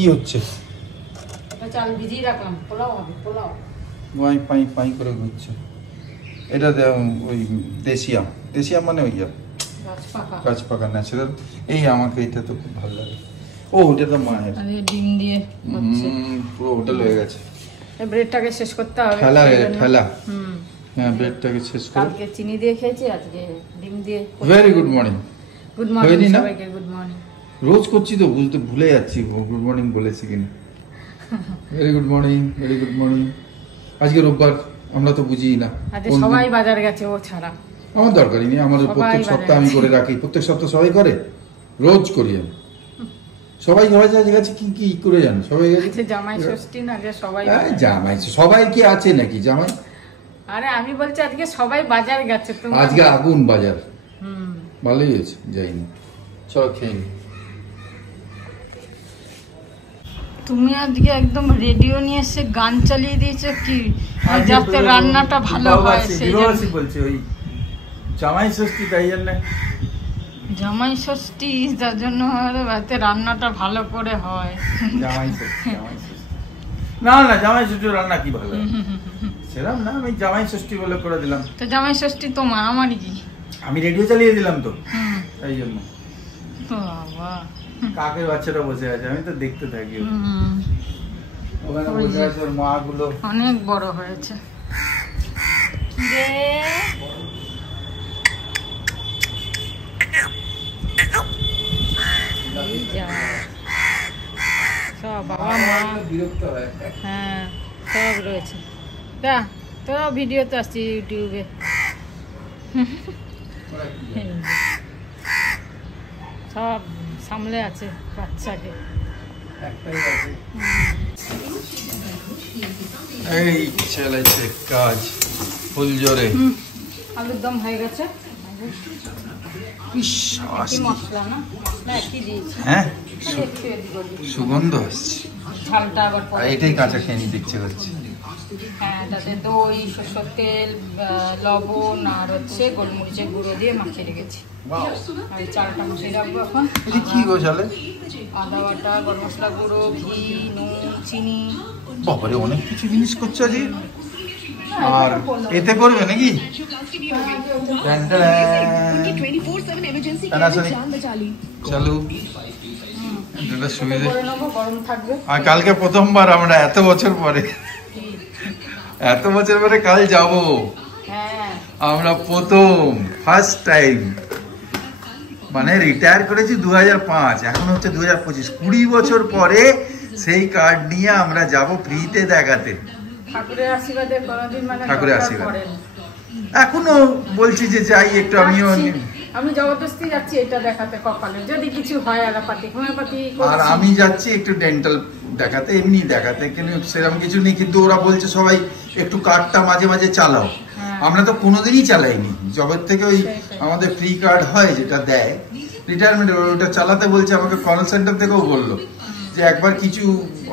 কি হচ্ছে? চাল ভিজিয়ে রাখলাম, পোলাও হবে, পোলাও। পাই পাই পাই করে ঘুরছে। এটা ওই দেশিয়া, দেশিয়া মানে ওই গাছ পাকা ন্যাচারাল। এই আমাকে এটা তো খুব ভালো লাগে। ও ওটা তো মায়ের ডিম দিয়ে পুরো হোটেল হয়ে গেছে। ব্রেডটাকে শেষ করতে হবে, ঠেলা ঠেলা। হ্যাঁ, ব্রেডটাকে শেষ করে। কালকে চিনি দিয়ে খেয়েছি, আজকে ডিম দিয়ে। Very good morning. Good morning সবাইকে, গুড মর্নিং। রোজ করছি তো, ভুলে যাচ্ছি গুড মর্নিং বলেছি কিনা। Very good morning, very good morning. আজকে রোববার, আমরা তো বুঝি না। আজকে সবাই বাজার গেছে, ও ছাড়া। আমার দরকারই নেই, আমাদের প্রত্যেক সপ্তাহে আমি করে রাখি। প্রত্যেক সপ্তাহে সবাই করে, রোজ করি আমি। সবাই গেছে কি কি করে জানো? সবাই গেছে জামাই ষষ্ঠী না, যে সবাই জামাই, সবাই কি আছে নাকি জামাই? আরে আমি বলছি আজকে সবাই বাজার গেছে। আজকে আগুন বাজার। ভালোই হয়েছে, যাইনি। চলো খেয়ে নি। তুমি আজকে একদম রেডিও নিয়ে এসে গান চালিয়ে দিয়েছো কি, যাতে রান্নাটা ভালো হয়। সেই বলছি ওই জামাই ষষ্ঠী, তাই জন্য। জামাই ষষ্ঠী, তার জন্য যাতে রান্নাটা ভালো করে হয়। জামাই ষষ্ঠী, না না, জামাই ষষ্ঠী রান্না কি ভালো সেরকম না, আমি জামাই ষষ্ঠী বলে করে দিলাম। তো জামাই ষষ্ঠী তোমার, আমারই কি? আমি রেডিও চালিয়ে দিলাম তো, এই জন্য। বাবা, কাকের বাচ্চাটা বসে আছে, আমি তো দেখতে থাকি। ওখানে বসে আছে, ওর মা গুলো অনেক বড় হয়েছে। সব বাবা মা বিরক্ত হয়। হ্যাঁ, সব রয়েছে। দা তোরাও ভিডিওতে আসছি ইউটিউবে। সব সামলে আছে বাচ্চাকে। এই চলেছে কাজ ফুল জোরে। আলুর দম হয়ে গেছে। মশলা না, মশলা একই দিয়েছি। হ্যাঁ, সুগন্ধ আসছে। ঝালটা আবার এটাই কাঁচা খেয়ে নিতে ইচ্ছে করছে। হ্যাঁ, তাতে দই, সরষের তেল, লবণ আর হচ্ছে গোলমরিচের গুঁড়ো দিয়ে মাখিয়ে রেখেছি। আর চালটা মাখিয়ে রাখবো এখন। এটা কি গো চালে? আদা বাটা, গরম মশলা গুঁড়ো, ঘি, নুন, চিনি। বাবারে, অনেক কিছু জিনিস করছে আজকে। আর এতে করবে নাকি? চালু। আর কালকে প্রথমবার আমরা এত বছর পরে কাল যাব। আমরা প্রথম ফার্স্ট টাইম, মানে রিটায়ার করেছি 2005, এখন হচ্ছে 2025, 20 বছর পরে সেই কার্ড নিয়ে আমরা যাব ফ্রিতে দেখাতে। ঠাকুরের আশীর্বাদ এখনো বলছি যে যাই একটু। আমি জবরদস্তি যাচ্ছি এটা দেখাতে কপালে, যদি কিছু হয় অ্যালোপ্যাথি হোমিওপ্যাথি। আর আমি যাচ্ছি একটু ডেন্টাল দেখাতে, এমনি দেখাতে, কিন্তু সেরকম কিছু নেই। কিন্তু ওরা বলছে সবাই একটু কার্ডটা মাঝে মাঝে চালাও। আমরা তো কোনোদিনই চালাইনি জবের থেকে। ওই আমাদের ফ্রি কার্ড হয় যেটা দেয় রিটায়ারমেন্টের, ওটা চালাতে বলছে। আমাকে কল সেন্টার থেকেও বললো যে একবার কিছু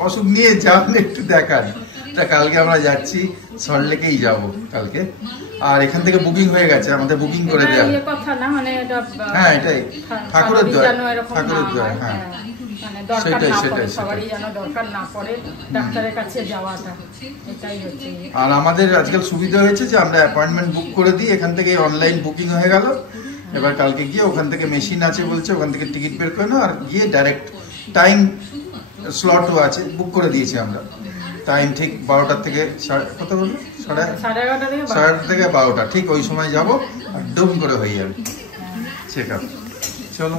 অসুখ নিয়ে যান, একটু দেখান। তা কালকে আমরা যাচ্ছি, সল্টলেকেই যাব কালকে। আর এখান থেকে বুকিং হয়ে গেছে, আমাদের বুকিং করে দেওয়া। হ্যাঁ, এটাই ঠাকুরের দয়া, ঠাকুরের দয়া। হ্যাঁ, সেটাই সেটাই সেটাই। আর আমাদের আজকাল সুবিধা হয়েছে যে আমরা অ্যাপয়েন্টমেন্ট বুক করে দিই, এখান থেকে অনলাইন বুকিং হয়ে গেল। এবার কালকে গিয়ে ওখান থেকে মেশিন আছে বলছে, ওখান থেকে টিকিট বের করে নাও, আর গিয়ে ডাইরেক্ট টাইম স্লটও আছে, বুক করে দিয়েছি আমরা। টাইম ঠিক 12টা থেকে কত বললো, 11:30 থেকে 12টা, ঠিক ওই সময় যাব। আর ডুম করে হয়ে যাবে চেক আপ। চলো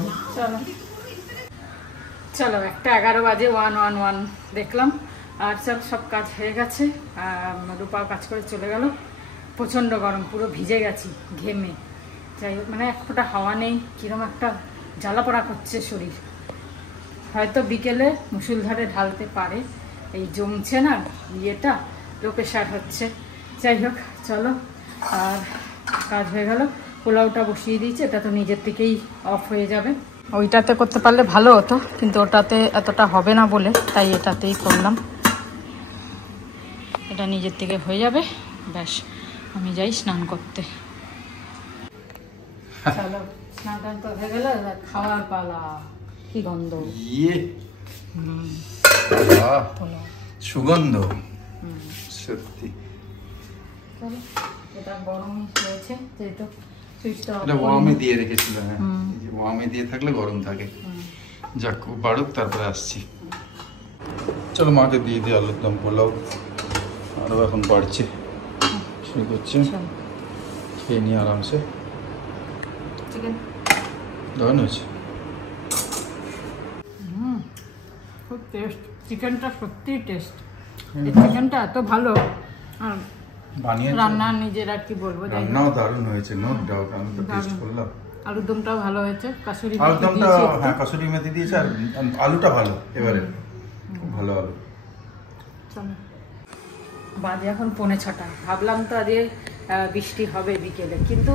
চলো, 1:11 বাজে, 1:11 দেখলাম। আর সব কাজ হয়ে গেছে। রূপাও কাজ করে চলে গেল। প্রচণ্ড গরম, পুরো ভিজে গেছি ঘেমে। যাই হোক, মানে এক ফোঁটা হাওয়া নেই, কিরম একটা জ্বালাপোড়া করছে শরীর। হয়তো বিকেলে মুষলধারে ঢালতে পারে, এই জমছে না ইয়েটা, লো প্রেশার হচ্ছে। যাই হোক চলো, আর কাজ হয়ে গেল। পোলাওটা বসিয়ে দিয়েছি, এটা তো নিজের থেকেই অফ হয়ে যাবে। ওইটাতে করতে পারলে ভালো হতো, কিন্তু ওটাতে এতটা হবে না বলে তাই এটাতেই করলাম। এটা নিজের থেকে হয়ে যাবে, ব্যাস। আমি যাই স্নান করতে। চলো, স্নান টান তো হয়ে গেল, খাওয়ার পালা। কি গন্ধ! সুগন্ধ সত্যি। এটা গরম হয়েছে যেহেতু সুইচটা এটা ওয়ামে দিয়ে রেখেছিলাম, হ্যাঁ ওয়ামে দিয়ে থাকলে গরম থাকে। যাক বাড়ুক তারপরে আসছি। চলো মাকে দিয়ে দিই আলুর দম পোলাও, আরও এখন বাড়ছে শুরু করছে, খেয়ে নিয়ে আরামসে। চিকেন দারুণ হয়েছে, খুব টেস্ট। চিকেনটা সত্যিই টেস্ট, এই চিকেনটা এত ভালো। আর বানিয়েছে রান্না নিজের আর কি বলবো, রান্নাও দারুণ হয়েছে, নো ডাউট। আমি তো টেস্ট করলাম, আলুর দমটাও ভালো হয়েছে, কাসুরি আলুর দমটা হ্যাঁ কাসুরি মেথি দিয়েছে, আর আলুটা ভালো, এবারে খুব ভালো আলু। বাজে এখন 5:45। ভাবলাম তো আজকে বৃষ্টি হবে বিকেলে, কিন্তু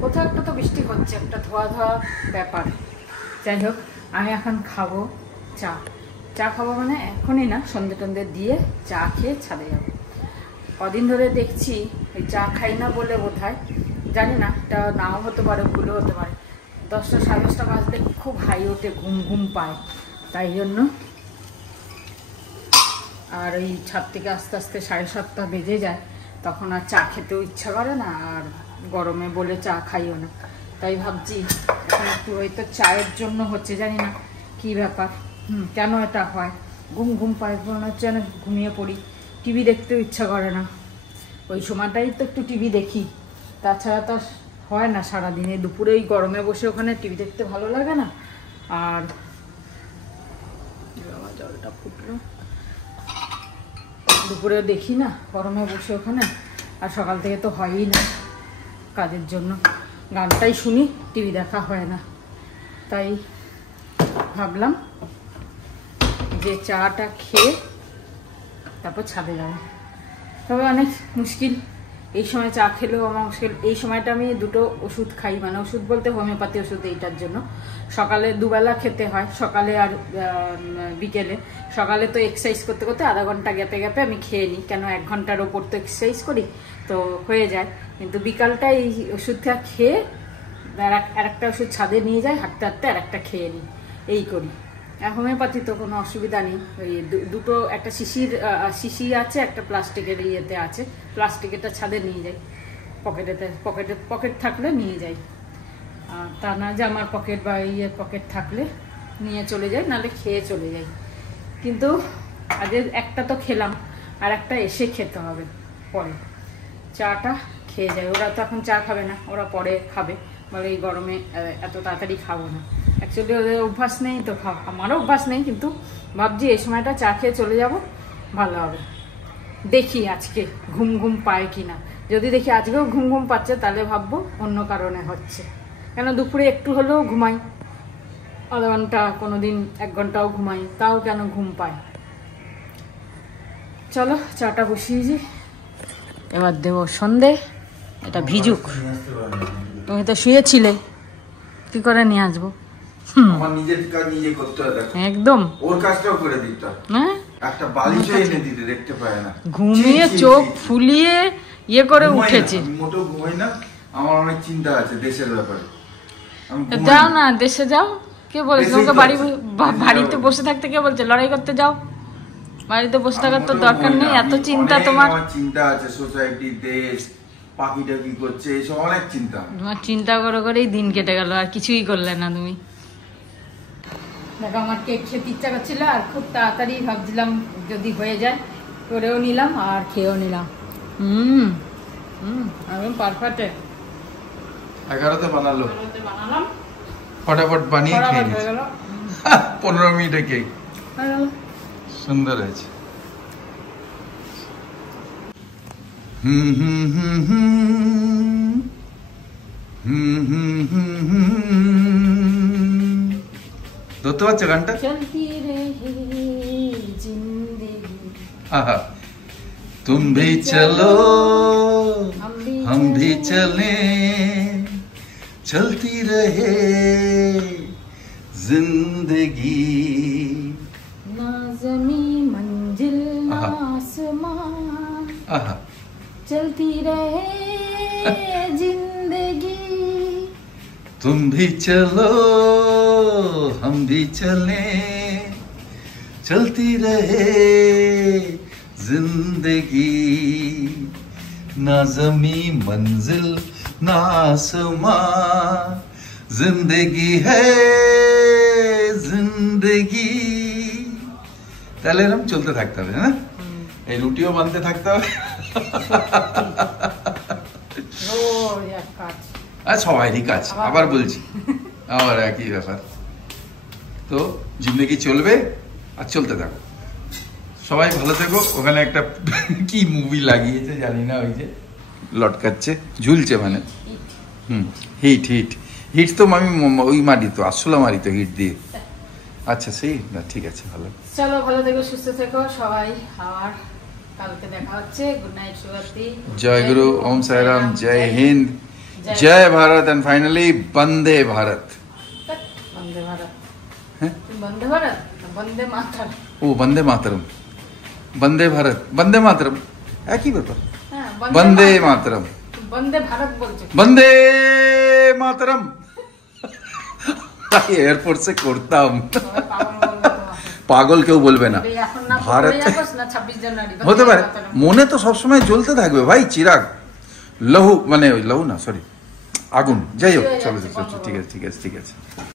কোথাও একটা তো বৃষ্টি হচ্ছে, একটা ধোয়া ধোয়া ব্যাপার। যাই হোক, আমি এখন খাবো চা। চা খাবো মানে এখনই না, সন্ধ্যে টন্ধে দিয়ে চা খেয়ে ছাদে যাবো। কদিন ধরে দেখছি ওই চা খাই না বলে বোধ হয়, জানি না, এটা নাও হতে পারে, ভুলও হতে পারে, 10টা সাড়ে 10টা বাজলে খুব হাই ওঠে, ঘুম ঘুম পায়, তাই জন্য। আর ওই ছাদ থেকে আস্তে আস্তে 7:30 বেজে যায়, তখন আর চা খেতেও ইচ্ছা করে না, আর গরমে বলে চা খাইও না। তাই ভাবছি এখন একটু হয়তো চায়ের জন্য হচ্ছে, জানি না কি ব্যাপার, কেন এটা হয়। ঘুম ঘুম পায়, মনে হচ্ছে যেন ঘুমিয়ে পড়ি, টিভি দেখতেও ইচ্ছা করে না। ওই সময়টাই তো একটু টিভি দেখি, তাছাড়া তো হয় না সারাদিনে। দুপুরে ওই গরমে বসে ওখানে টিভি দেখতে ভালো লাগে না। আর জলটা ফুটলো, দুপুরেও দেখি না গরমে বসে ওখানে, আর সকাল থেকে তো হয়ই না কাজের জন্য, গানটাই শুনি, টিভি দেখা হয় না। তাই ভাবলাম যে চাটা খেয়ে তারপর ছাদে যাবো। তবে অনেক মুশকিল, এই সময় চা খেলেও আমার মুশকিল। এই সময়টা আমি 2টো ওষুধ খাই, মানে ওষুধ বলতে হোমিওপ্যাথি ওষুধ, এইটার জন্য। সকালে 2 বেলা খেতে হয়, সকালে আর বিকেলে। সকালে তো এক্সারসাইজ করতে করতে আধা ঘন্টা গ্যাপে গ্যাপে আমি খেয়ে নিই, কেন 1 ঘন্টার ওপর তো এক্সারসাইজ করি, তো হয়ে যায়। কিন্তু বিকালটা এই ওষুধটা খেয়ে আর একটা ওষুধ ছাদে নিয়ে যাই, হাঁটতে হাঁটতে আর একটা খেয়ে নিই, এই করি। আর হোমিওপ্যাথি তো কোনো অসুবিধা নেই, ওই 2টো, একটা শিশি আছে, একটা প্লাস্টিকের ইয়েতে আছে, প্লাস্টিকেরটা ছাদে নিয়ে যাই, পকেট থাকলে নিয়ে যাই। আর তা না যে আমার পকেট বা পকেট থাকলে নিয়ে চলে যাই, নাহলে খেয়ে চলে যাই। কিন্তু আগে একটা তো খেলাম, আর একটা এসে খেতে হবে পরে। চাটা খেয়ে যায়, ওরা তো এখন চা খাবে না, ওরা পরে খাবে, বলে এই গরমে এত তাড়াতাড়ি খাবো না। অ্যাকচুয়ালি ওদের অভ্যাস নেই তো খাওয়া, আমারও অভ্যাস নেই, কিন্তু ভাবছি এই সময়টা চা খেয়ে চলে যাব, ভালো হবে। দেখি আজকে ঘুম ঘুম পায় কি না। যদি দেখি আজকেও ঘুম ঘুম পাচ্ছে, তাহলে ভাববো অন্য কারণে হচ্ছে। কেন দুপুরে একটু হলেও ঘুমাই, আধা ঘন্টা, কোনোদিন 1 ঘন্টাও ঘুমাই, তাও কেন ঘুম পায়। চলো চাটা বসিয়েছি, এবার দেবো সন্ধে। এটা ভিজুক, তুমি তো শুয়েছিলে, কি করে নিয়ে আসবো? আমার নিজের কাজ নিজে করতে হয়, একদম। ওর কাজটাও করে দিতাম, হ্যাঁ একটা বালিশও এনে দিতে, দেখতে পায় না, ঘুমিয়ে চোখ ফুলিয়ে ইয়ে করে উঠেছে। মোটেও ঘুমাই না, আমার অনেক চিন্তা আছে দেশের ব্যাপারে। যাও না, দেশে যাও। কে বলছে তোমাকে বাড়িতে বসে থাকতে? কে বলছে লড়াই করতে যাও? বাড়িতে বসে থাকার তো দরকার নেই, এত চিন্তা তোমার। চিন্তা আছে সোসাইটি, দেশ, পাখিটা কি করছে, এইসব অনেক চিন্তা। তোমার চিন্তা করে করেই দিন কেটে গেল, আর কিছুই করলে না তুমি। দেখো আমার কেক খেতে ইচ্ছা করছিল, আর খুব তাড়াতাড়ি ভাবছিলাম যদি হয়ে যায়, করেও নিলাম আর খেয়েও নিলাম। একদম পারফেক্ট। 11তে বানালাম, ফটাফট বানিয়ে খেয়ে নিয়েছি, 15 মিনিটে কেক সুন্দর হয়েছে। ধরতে পারছো গানটা? तुम भी चलो हम भी चले, चलती रहे जिंदगी, ना ज़मीं मंजिल ना आसमान, चलती रहे जिंदगी, तुम भी चलो हम भी चले, चलती रहे जिंदगी ना जमी मंजिल ना आसमां जिंदगी है जिंदगी তাহলে এরকম চলতে থাকতে হবে না এই রুটিও বানতে থাকতে হবে আর সবারই কাজ আবার বলছি আমার একই ব্যাপার তো জিন্দগি চলবে আর চলতে থাকো সবাই ভালো থেকো ওখানে একটা কি মুভি লাগিয়েছে জানি না ওই যে লটকাচ্ছে ঝুলছে মানে হিট হিট হিট তো আমি ওই মারি তো আসলে মারি তো হিট দিয়ে আচ্ছা সেই না ঠিক আছে ভালো চলো ভালো থেকো সুস্থ থেকো সবাই আর কালকে দেখা হচ্ছে গুড নাইট শুভরাত্রি জয় গুরু ওম সাই রাম জয় হিন্দ জয় ভারত এন্ড ফাইনালি বন্দে ভারত বন্দে ভারত হ্যাঁ বন্দে ভারত বন্দে মাতরম ও বন্দে মাতরম বন্দে ভারত বন্দে মাতরম একই ব্যাপার হ্যাঁ বন্দে মাতরম বন্দে ভারত বলছে বন্দে মাতরম এয়ারপোর্ট से করতাম পাগল কেউ বলবে না ভারত হতে পারে মনে তো সবসময় জ্বলতে থাকবে ভাই চিরাগ লহু মানে লহু না সরি আগুন যাই হোক চলো ঠিক আছে ঠিক আছে ঠিক আছে